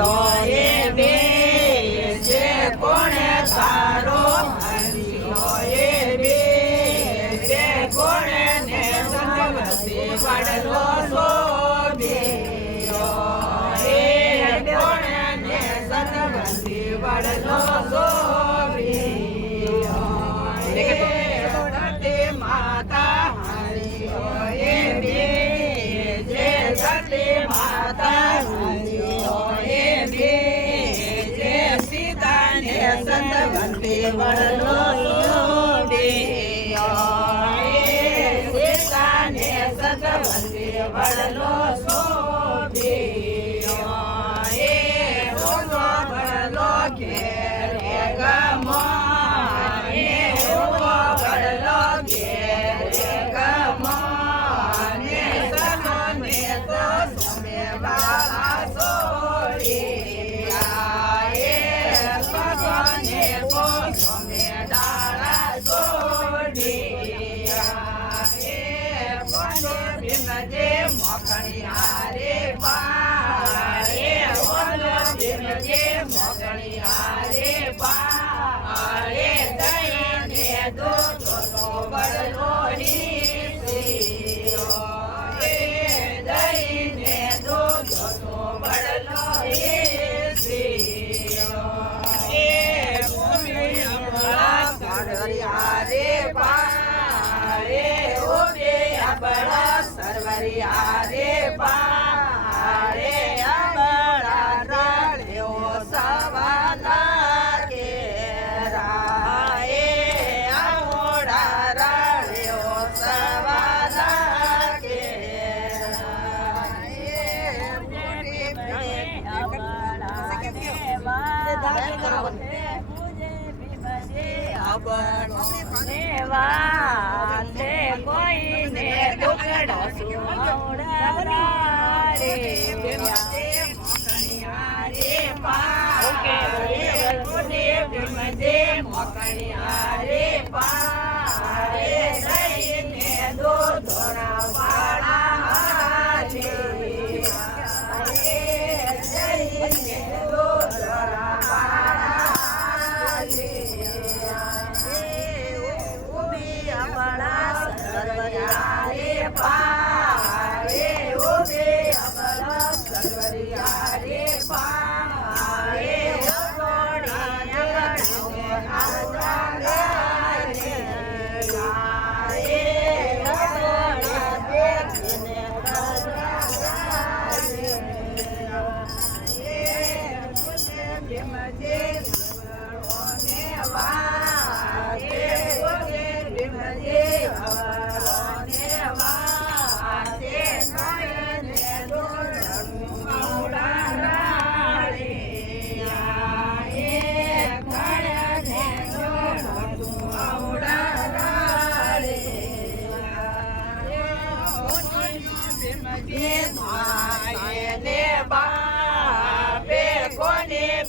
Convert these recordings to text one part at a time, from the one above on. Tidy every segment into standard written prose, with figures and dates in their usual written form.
હંસિયો બે જે કોણે તારો હંસિયો બે જે કોણે ને સંગવતી વડલો શોભ્યો કોણે ને સંગવતી વડલો શોભ્યો માતા હંસિયો બે જે સતી માતા હંસિયો બે જે સીતા ને સંગવતી વડલો સીતા ને સંગવતી વડલો શોભ્યો વડલો ઘેરે ગમો વડલો ઘેરે ગમો ને સગને તો તમે બાળા છોડ્યા સગને તો તમે ડાળા છોડ્યા ભીમજે મોકણી હારે પારે ભીમજે મોકણી હારે પારે દઈને દો તો બળલો દઈને દો તો બળલો હારે પારે ઓબે બડા સરવરિયા રે પારે બડા રાળ્યો સવાલા કે રાએ આવડા રાળ્યો સવાલા કે વાલે કોઈને દુકડો સુવડા રે મોકણિયા રે પારે ભીમજે મોકણિયા રે પારે લઈને દો ધોરા વાળા હાલે લઈને દો ધોરા વાળા હાલે પારે ઓબે અબળા સરવરિયા રે પારે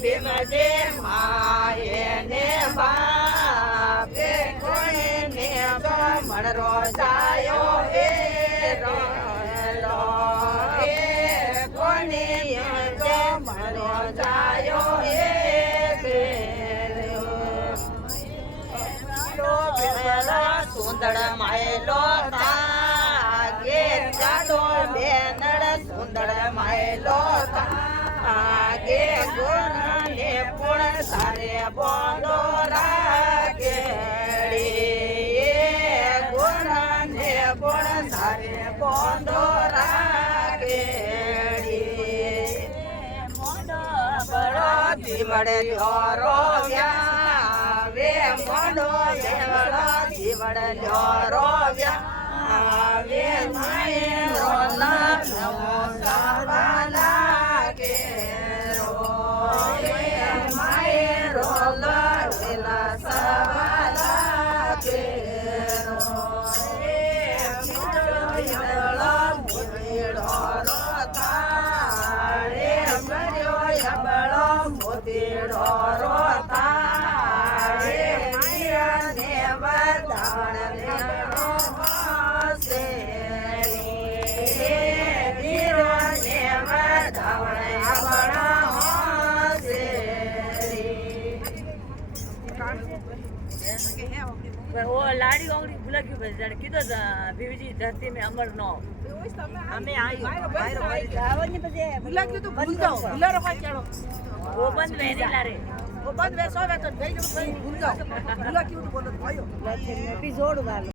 ભીમજે માયે ને બાપે કોણે ને મણરો જાયો એ રોલો એ કોણે મણરો જાયો એ સુંદર માયલો તાગે ચાલો બેનડ સુંદર માયલો આગે ગોરને પૂર્ણ સારે બોલો રાખેડી ગોરને પૂર્ણ સારે બોલો રાખેડી મોડો બળો જીવડે લ્યોરો વ્યાવે મોડો દેવડો જીવડે લ્યોરો વ્યાવે માયરો ના નમો સવાલા કે पर वो लाड़ी ओंगड़ी भूला क्यों बस जाने किधर बीवी जी धरती में अमर न हो અમે આયો જાવની પછી ભૂલા ગયું તો ભૂલ જાઓ ભૂલા રખા ચાલો वो बंद वेनी लारे ઓ બંધ વેસો વે તો ભઈ ભૂલ જાઓ ભૂલા ગયું તો બોલો ભાઈઓ એપિસોડ વાલો